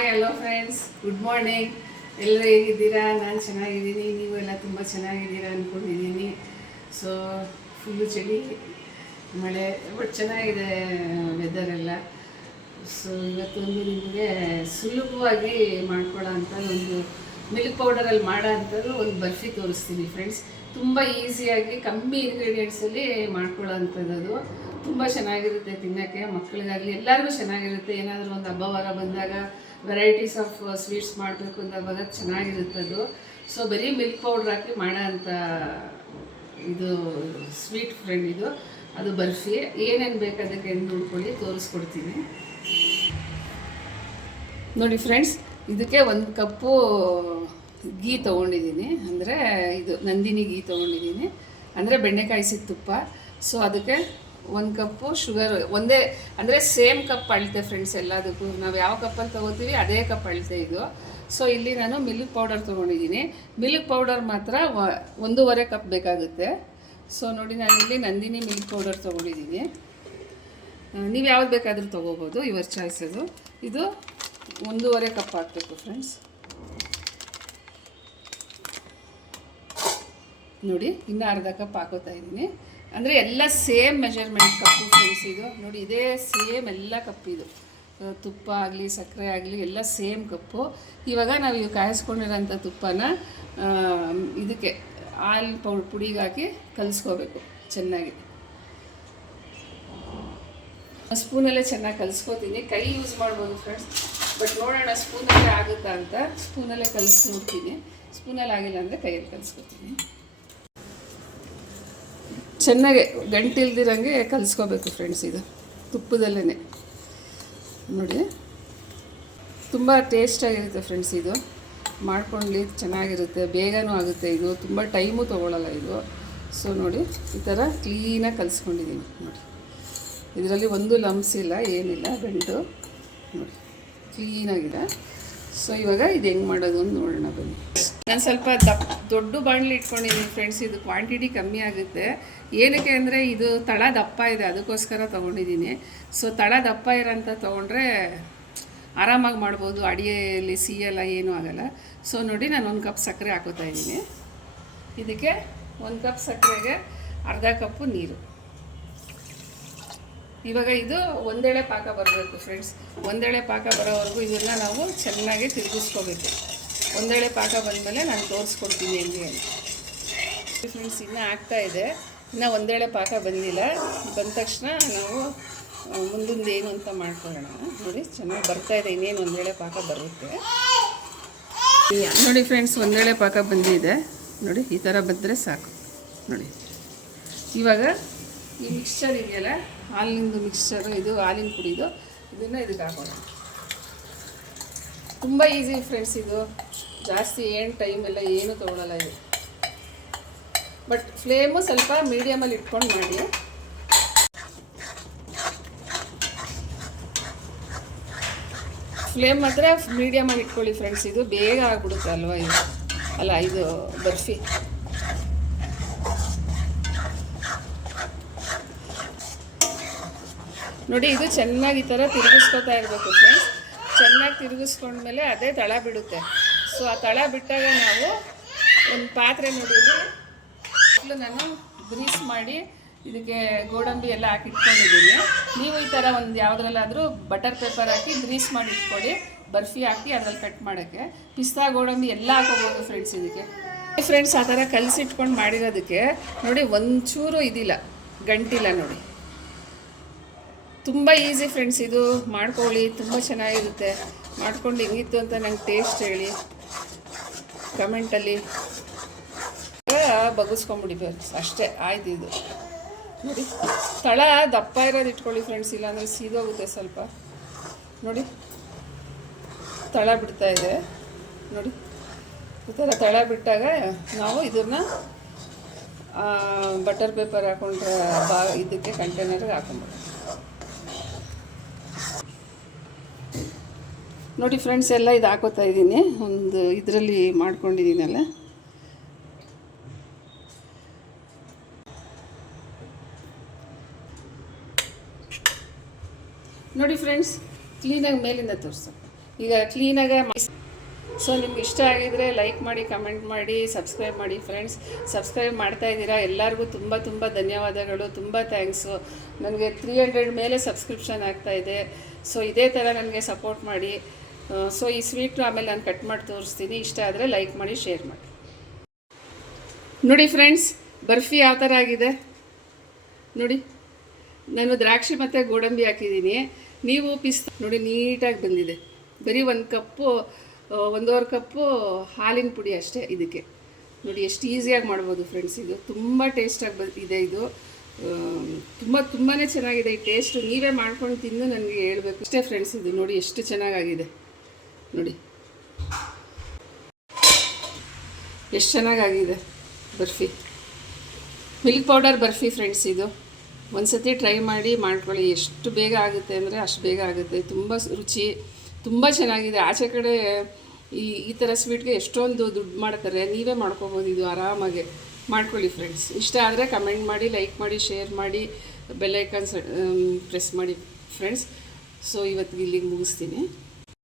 Hi hello friends good morning ಎಲ್ಲರೂ ಹೇಗಿದ್ದೀರಾ? ನಾನು ಚೆನ್ನಾಗಿದ್ದೀನಿ. ನೀವು ಎಲ್ಲ ತುಂಬ ಚೆನ್ನಾಗಿದ್ದೀರಾ ಅಂದ್ಕೊಂಡಿದ್ದೀನಿ ಸೊ ಫುಲ್ಲು ಚಳಿ, ಮಳೆ ಬಟ್ ಚೆನ್ನಾಗಿದೆ ವೆದರ್ ಎಲ್ಲ. ಸೊ ಇವತ್ತೊಂದು ನಿಮಗೆ ಸುಲಭವಾಗಿ ಮಾಡ್ಕೊಳ್ಳೋ ಅಂತ ಒಂದು ಮಿಲ್ಕ್ ಪೌಡರಲ್ಲಿ ಮಾಡೋಂಥದ್ದು ಒಂದು ಬರ್ಫಿ ತೋರಿಸ್ತೀನಿ ಫ್ರೆಂಡ್ಸ್ ತುಂಬ ಈಸಿಯಾಗಿ ಕಮ್ಮಿ ಇಂಗ್ರೀಡಿಯೆಂಟ್ಸಲ್ಲಿ ಮಾಡ್ಕೊಳ್ಳೋ ಅಂಥದ್ದು ಅದು ತುಂಬ ಚೆನ್ನಾಗಿರುತ್ತೆ ತಿನ್ನೋಕ್ಕೆ, ಮಕ್ಕಳಿಗಾಗಲಿ ಎಲ್ಲರಿಗೂ ಚೆನ್ನಾಗಿರುತ್ತೆ. ಏನಾದರೂ ಒಂದು ಹಬ್ಬ ವಾರ ಬಂದಾಗ ವೆರೈಟೀಸ್ ಆಫ್ ಸ್ವೀಟ್ಸ್ ಮಾಡಬೇಕು ಅಂದಾಗ ಚೆನ್ನಾಗಿರುತ್ತೆ ಅದು ಸೊ ಬರೀ ಮಿಲ್ಕ್ ಪೌಡ್ರ್ ಹಾಕಿ ಮಾಡೋ ಅಂಥ ಇದು ಸ್ವೀಟ್ ಫ್ರೆಂಡ್ ಇದು. ಅದು ಬರ್ಫಿ. ಏನೇನು ಬೇಕು ಅದಕ್ಕೆ ನೋಡ್ಕೊಳ್ಳಿ ತೋರಿಸ್ಕೊಡ್ತೀನಿ. ನೋಡಿ ಫ್ರೆಂಡ್ಸ್ ಇದಕ್ಕೆ ಒಂದು ಕಪ್ಪು ಗೀ ತೊಗೊಂಡಿದ್ದೀನಿ. ಅಂದರೆ ಇದು ನಂದಿನಿ ಗೀ ತೊಗೊಂಡಿದ್ದೀನಿ. ಅಂದರೆ ಬೆಣ್ಣೆಕಾಯಿಸಿದ ತುಪ್ಪ. ಸೊ ಅದಕ್ಕೆ ಒಂದು ಕಪ್ಪು ಶುಗರ್, ಒಂದೇ, ಅಂದರೆ ಸೇಮ್ ಕಪ್ ಅಳತೆ ಫ್ರೆಂಡ್ಸ್ ಎಲ್ಲದಕ್ಕೂ. ನಾವು ಯಾವ ಕಪ್ಪಲ್ಲಿ ತೊಗೋತೀವಿ, ಅದೇ ಕಪ್ ಅಳತೆ ಇದು. ಸೊ ಇಲ್ಲಿ ನಾನು ಮಿಲ್ಕ್ ಪೌಡರ್ ತೊಗೊಂಡಿದ್ದೀನಿ. ಮಿಲ್ಕ್ ಪೌಡರ್ ಮಾತ್ರ ಒಂದೂವರೆ ಕಪ್ ಬೇಕಾಗುತ್ತೆ. ಸೊ ನೋಡಿ ನಾನಿಲ್ಲಿ ನಂದಿನಿ ಮಿಲ್ಕ್ ಪೌಡರ್ ತೊಗೊಂಡಿದ್ದೀನಿ. ನೀವು ಯಾವ್ದು ಬೇಕಾದರೂ ತೊಗೋಬೋದು ಚಾಯ್ಸ್ ಅದು. ಇದು ಒಂದೂವರೆ ಕಪ್ ಹಾಕಬೇಕು ಫ್ರೆಂಡ್ಸ್ ನೋಡಿ, ಇನ್ನು ಅರ್ಧ ಕಪ್ ಹಾಕೋತಾ ಇದ್ದೀನಿ. ಅಂದರೆ ಎಲ್ಲ ಸೇಮ್ ಮೆಜರ್ಮೆಂಟ್ ಕಪ್ಪು ಫ್ರೆಂಡ್ಸ್ ಇದು. ನೋಡಿ, ಇದೇ ಸೇಮ್ ಎಲ್ಲ ಕಪ್ ಇದು. ತುಪ್ಪ ಆಗಲಿ, ಸಕ್ಕರೆ ಆಗಲಿ, ಎಲ್ಲ ಸೇಮ್ ಕಪ್ಪು. ಇವಾಗ ನಾವು ಇವು ಕಾಯಿಸ್ಕೊಂಡಿರೋಂಥ ತುಪ್ಪನ ಇದಕ್ಕೆ ಆಯಿಲ್ ಪೌಡ್ ಪುಡಿಗೆ ಹಾಕಿ ಕಲಿಸ್ಕೋಬೇಕು. ಚೆನ್ನಾಗಿ. ಸ್ಪೂನಲ್ಲೇ ಚೆನ್ನಾಗಿ ಕಲಿಸ್ಕೋತೀನಿ. ಕೈ ಯೂಸ್ ಮಾಡ್ಬೋದು ಫ್ರೆಂಡ್ಸ್ ಬಟ್ ನೋಡೋಣ ಸ್ಪೂನಲ್ಲೇ ಆಗುತ್ತಾ ಅಂತ. ಸ್ಪೂನಲ್ಲೇ ಕಲಿಸಿ ನೋಡ್ತೀನಿ. ಸ್ಪೂನಲ್ಲಿ ಆಗಿಲ್ಲ ಅಂದರೆ ಕೈಯಲ್ಲಿ ಕಲಿಸ್ಕೊತೀನಿ. ಚೆನ್ನಾಗೆ ಗಂಟಿಲ್ದಿರಂಗೆ ಕಲಿಸ್ಕೋಬೇಕು ಫ್ರೆಂಡ್ಸ್ ಇದು. ತುಪ್ಪದಲ್ಲೇ ನೋಡಿ. ತುಂಬ ಟೇಸ್ಟಾಗಿರುತ್ತೆ ಫ್ರೆಂಡ್ಸ್ ಇದು. ಮಾಡ್ಕೊಂಡ್ಲಿ ಚೆನ್ನಾಗಿರುತ್ತೆ. ಬೇಗನೂ ಆಗುತ್ತೆ ಇದು. ತುಂಬ ಟೈಮು ತೊಗೊಳ್ಳಲ್ಲ ಇದು. ಸೊ ನೋಡಿ, ಈ ಥರ ಕ್ಲೀನಾಗಿ ಕಲಿಸ್ಕೊಂಡಿದ್ದೀನಿ. ನೋಡಿ. ಇದರಲ್ಲಿ ಒಂದು ಲಮ್ಸ್ ಇಲ್ಲ, ಏನಿಲ್ಲ, ಗಂಟು. ನೋಡಿ. ಕ್ಲೀನಾಗಿದೆ. ಸೊ ಇವಾಗ ಇದು ಹೆಂಗೆ ಮಾಡೋದು ಅಂತ ನೋಡೋಣ ಬನ್ನಿ. ನಾನು ಸ್ವಲ್ಪ ದಪ್ಪ ದೊಡ್ಡ ಬಾಣಲಿ ಇಟ್ಕೊಂಡಿದ್ದೀನಿ ಫ್ರೆಂಡ್ಸ್ ಇದು ಕ್ವಾಂಟಿಟಿ ಕಮ್ಮಿ ಆಗುತ್ತೆ. ಏನಕ್ಕೆ ಅಂದರೆ ಇದು ತಳ ದಪ್ಪ ಇದೆ, ಅದಕ್ಕೋಸ್ಕರ ತೊಗೊಂಡಿದ್ದೀನಿ ಸೊ ತಳ ದಪ್ಪ ಇರೋಂಥ ತೊಗೊಂಡ್ರೆ ಆರಾಮಾಗಿ ಮಾಡ್ಬೋದು ಅಡಿಗೆಯಲ್ಲಿ ಸಿಯಲ್ಲ, ಏನೂ ಆಗಲ್ಲ. ಸೊ ನೋಡಿ ನಾನು ಒಂದು ಕಪ್ ಸಕ್ಕರೆ ಹಾಕೋತಾ ಇದ್ದೀನಿ. ಇದಕ್ಕೆ ಒಂದು ಕಪ್ ಸಕ್ಕರೆಗೆ ಅರ್ಧ ಕಪ್ಪು ನೀರು. ಇವಾಗ ಇದು ಒಂದೆಳೆ ಪಾಕ ಬರಬೇಕು ಫ್ರೆಂಡ್ಸ್ ಒಂದೆಳೆ ಪಾಕ ಬರೋವರೆಗೂ ಇದನ್ನು ನಾವು ಚೆನ್ನಾಗಿ ತಿರುಗಿಸ್ಕೋಬೇಕು. ಒಂದೆಳೆ ಪಾಕ ಬಂದಮೇಲೆ ನಾನು ತೋರಿಸ್ಕೊಡ್ತೀನಿ ಹೆಂಗೆ ಅಂತ ಫ್ರೆಂಡ್ಸ್ ಇನ್ನೂ ಆಗ್ತಾ ಇದೆ. ಇನ್ನೂ ಒಂದೆಳೆ ಪಾಕ ಬಂದಿಲ್ಲ. ಬಂದ ತಕ್ಷಣ ನಾವು ಮುಂದೊಂದು ಏನು ಅಂತ ಮಾಡ್ಕೊಳ್ಳೋಣ. ನೋಡಿ, ಚೆನ್ನಾಗಿ ಬರ್ತಾ ಇದೆ. ಇನ್ನೇನು ಒಂದೆಳೆ ಪಾಕ ಬರುತ್ತೆ. ನೋಡಿ ಫ್ರೆಂಡ್ಸ್ ಒಂದೆಳೆ ಪಾಕ ಬಂದಿದೆ. ನೋಡಿ, ಈ ಥರ ಬಂದರೆ ಸಾಕು. ನೋಡಿ. ಇವಾಗ ಈ ಮಿಕ್ಸ್ಚರ್ ಇದೆಯಲ್ಲ? ಹಾಲಿಂದು ಮಿಕ್ಸ್ಚರ್ ಇದು ಹಾಲಿನ ಪುಡಿದು ಇದನ್ನು ಇದಕ್ಕೆ ಹಾಕೋಣ. ತುಂಬ ಈಸಿ ಫ್ರೆಂಡ್ಸ್ ಇದು. ಜಾಸ್ತಿ ಏನು ಟೈಮ್ ಎಲ್ಲ ಏನು ತೊಗೊಳಲ್ಲ ಇದು. ಬಟ್ ಫ್ಲೇಮು ಸ್ವಲ್ಪ ಮೀಡಿಯಮಲ್ಲಿ ಇಟ್ಕೊಂಡು ಮಾಡಿ. ಫ್ಲೇಮ್ ಮಾತ್ರ ಮೀಡಿಯಮಲ್ಲಿ ಇಟ್ಕೊಳ್ಳಿ ಫ್ರೆಂಡ್ಸ್ ಇದು. ಬೇಗ ಆಗ್ಬಿಡುತ್ತೆ ಅಲ್ವಾ ಇದು? ಅಲ್ಲ, ಇದು ಬರ್ಫಿ. ನೋಡಿ, ಇದು ಚೆನ್ನಾಗಿ ಈ ಥರ ತಿರುಗಿಸ್ಕೊತಾ ಇರಬೇಕು ಫ್ರೆಂಡ್ಸ್ ಚೆನ್ನಾಗಿ ತಿರುಗಿಸ್ಕೊಂಡ್ಮೇಲೆ ಅದೇ ತಳ ಬಿಡುತ್ತೆ. ಸೊ ಆ ತಳ ಬಿಟ್ಟಾಗ ನಾವು ಒಂದು ಪಾತ್ರೆ ನೋಡಿ ಇಲ್ಲಿ ಮೊದಲು ನಾನು ಗ್ರೀಸ್ ಮಾಡಿ ಇದಕ್ಕೆ ಗೋಡಂಬಿ ಎಲ್ಲ ಹಾಕಿ ಇಟ್ಕೊಂಡಿದ್ದೀನಿ ನೀವು ಈ ಥರ ಒಂದು ಯಾವುದ್ರಲ್ಲಾದರೂ ಬಟರ್ ಪೇಪರ್ ಹಾಕಿ ಗ್ರೀಸ್ ಮಾಡಿ ಇಟ್ಕೊಳ್ಳಿ. ಬರ್ಫಿ ಹಾಕಿ ಅದ್ರಲ್ಲಿ ಕಟ್ ಮಾಡೋಕ್ಕೆ. ಪಿಸ್ತಾ ಗೋಡಂಬಿ ಎಲ್ಲ ಹಾಕೋಬೋದು ಫ್ರೆಂಡ್ಸ್ ಇದಕ್ಕೆ. ಫ್ರೆಂಡ್ಸ್ ಆ ಥರ ಕಲಸಿಟ್ಕೊಂಡು ಮಾಡಿರೋದಕ್ಕೆ ನೋಡಿ, ಒಂಚೂರು ಇದಿಲ್ಲ, ಗಂಟಿಲ್ಲ ನೋಡಿ. ತುಂಬ ಈಸಿ ಫ್ರೆಂಡ್ಸ್ ಇದು ಮಾಡ್ಕೊಳ್ಳಿ, ತುಂಬ ಚೆನ್ನಾಗಿರುತ್ತೆ. ಮಾಡ್ಕೊಂಡು ಹೆಂಗಿತ್ತು ಅಂತ ನಂಗೆ ಟೇಸ್ಟ್ ಹೇಳಿ. ಕಮೆಂಟಲ್ಲಿ ಬಗ್ಗಿಸ್ಕೊಂಬಿಡಿ ಅಷ್ಟೇ, ಆಯ್ತು ಇದು. ನೋಡಿ ತಳ ದಪ್ಪ ಇರೋದು ಇಟ್ಕೊಳ್ಳಿ ಫ್ರೆಂಡ್ಸ್ ಇಲ್ಲಾಂದರೆ ಸೀದೋಗುತ್ತೆ ಸ್ವಲ್ಪ. ನೋಡಿ, ತಳ ಬಿಡ್ತಾ ಇದೆ. ನೋಡಿ, ಈ ಥರ ತಳ ಬಿಟ್ಟಾಗ ನಾವು ಇದನ್ನು ಬಟರ್ ಪೇಪರ್ ಹಾಕೊಂಡ್ರೆ ಬಾ, ಇದಕ್ಕೆ ಕಂಟೈನರ್ಗೆ ಹಾಕೊಂಬಿಡೋಣ ನೋಡಿ ಫ್ರೆಂಡ್ಸ್ ಎಲ್ಲ ಇದು ಹಾಕೋತಾ ಇದ್ದೀನಿ. ಒಂದು ಇದರಲ್ಲಿ ಮಾಡ್ಕೊಂಡಿದ್ದೀನಲ್ಲ ನೋಡಿ ಫ್ರೆಂಡ್ಸ್ ಕ್ಲೀನಾಗಿ ಮೇಲಿಂದ ತೋರಿಸು. ಈಗ ಕ್ಲೀನಾಗೆ ಸೊ ನಿಮ್ಗೆ ಇಷ್ಟ ಆಗಿದರೆ ಲೈಕ್ ಮಾಡಿ ಕಮೆಂಟ್ ಮಾಡಿ ಸಬ್ಸ್ಕ್ರೈಬ್ ಮಾಡಿ ಫ್ರೆಂಡ್ಸ್ ಸಬ್ಸ್ಕ್ರೈಬ್ ಮಾಡ್ತಾ ಇದ್ದೀರಾ? ಎಲ್ಲರಿಗೂ ತುಂಬ ತುಂಬ ಧನ್ಯವಾದಗಳು. ತುಂಬ ಥ್ಯಾಂಕ್ಸು ನನಗೆ ತ್ರೀ ಹಂಡ್ರೆಡ್ ಮೇಲೆ ಸಬ್ಸ್ಕ್ರಿಪ್ಷನ್ ಆಗ್ತಾ ಇದೆ. ಸೊ ಇದೇ ಥರ ನನಗೆ ಸಪೋರ್ಟ್ ಮಾಡಿ. ಸೊ ಈ ಸ್ವೀಟ್ನ ಆಮೇಲೆ ನಾನು ಕಟ್ ಮಾಡಿ ತೋರಿಸ್ತೀನಿ. ಇಷ್ಟ ಆದರೆ ಲೈಕ್ ಮಾಡಿ ಶೇರ್ ಮಾಡಿ. ನೋಡಿ ಫ್ರೆಂಡ್ಸ್ ಬರ್ಫಿ ಯಾವ ಥರ ಆಗಿದೆ? ನೋಡಿ, ನಾನು ದ್ರಾಕ್ಷಿ ಮತ್ತು ಗೋಡಂಬಿ ಹಾಕಿದ್ದೀನಿ. ನೀವು ಪಿಸ್ತಾ ನೋಡಿ ನೀಟಾಗಿ ಬಂದಿದೆ. ಬರೀ ಒಂದು ಕಪ್ಪು ಒಂದೂವರೆ ಕಪ್ಪು ಹಾಲಿನ ಪುಡಿ ಅಷ್ಟೇ ಇದಕ್ಕೆ. ನೋಡಿ ಎಷ್ಟು ಈಸಿಯಾಗಿ ಮಾಡ್ಬೋದು ಫ್ರೆಂಡ್ಸ್ ಇದು. ತುಂಬ ಟೇಸ್ಟಾಗಿ ಇದೆ ಇದು. ತುಂಬ ತುಂಬಾ ಚೆನ್ನಾಗಿದೆ ಈ ಟೇಸ್ಟು ನೀವೇ ಮಾಡ್ಕೊಂಡು ತಿಂದು ನನಗೆ ಹೇಳಬೇಕು. ಅಷ್ಟೇ ಫ್ರೆಂಡ್ಸ್ ಇದು. ನೋಡಿ ಎಷ್ಟು ಚೆನ್ನಾಗಾಗಿದೆ. ನೋಡಿ. ಎಷ್ಟು ಚೆನ್ನಾಗಾಗಿದೆ barfi. Milk powder barfi friends ಇದು. ಒಂದ್ಸತಿ ಟ್ರೈ ಮಾಡಿ ಮಾಡ್ಕೊಳ್ಳಿ. ಎಷ್ಟು ಬೇಗ ಆಗುತ್ತೆ ಅಂದರೆ ಅಷ್ಟು ಬೇಗ ಆಗುತ್ತೆ. ತುಂಬ ರುಚಿ, ತುಂಬ ಚೆನ್ನಾಗಿದೆ. ಆಚೆ ಕಡೆ ಈ ಈ ಥರ ಸ್ವೀಟ್ಗೆ ಎಷ್ಟೊಂದು ದುಡ್ಡು ಮಾಡ್ತಾರೆ. ನೀವೇ ಮಾಡ್ಕೋಬೋದು ಇದು ಆರಾಮಾಗಿ. ಮಾಡ್ಕೊಳ್ಳಿ ಫ್ರೆಂಡ್ಸ್ ಇಷ್ಟ ಆದರೆ ಕಮೆಂಟ್ ಮಾಡಿ ಲೈಕ್ ಮಾಡಿ ಶೇರ್ ಮಾಡಿ ಬೆಲ್ಲೈಕನ್ಸ್ ಪ್ರೆಸ್ ಮಾಡಿ ಫ್ರೆಂಡ್ಸ್ ಸೊ ಇವತ್ತಿಗೆ ಇಲ್ಲಿಗೆ ಮುಗಿಸ್ತೀನಿ.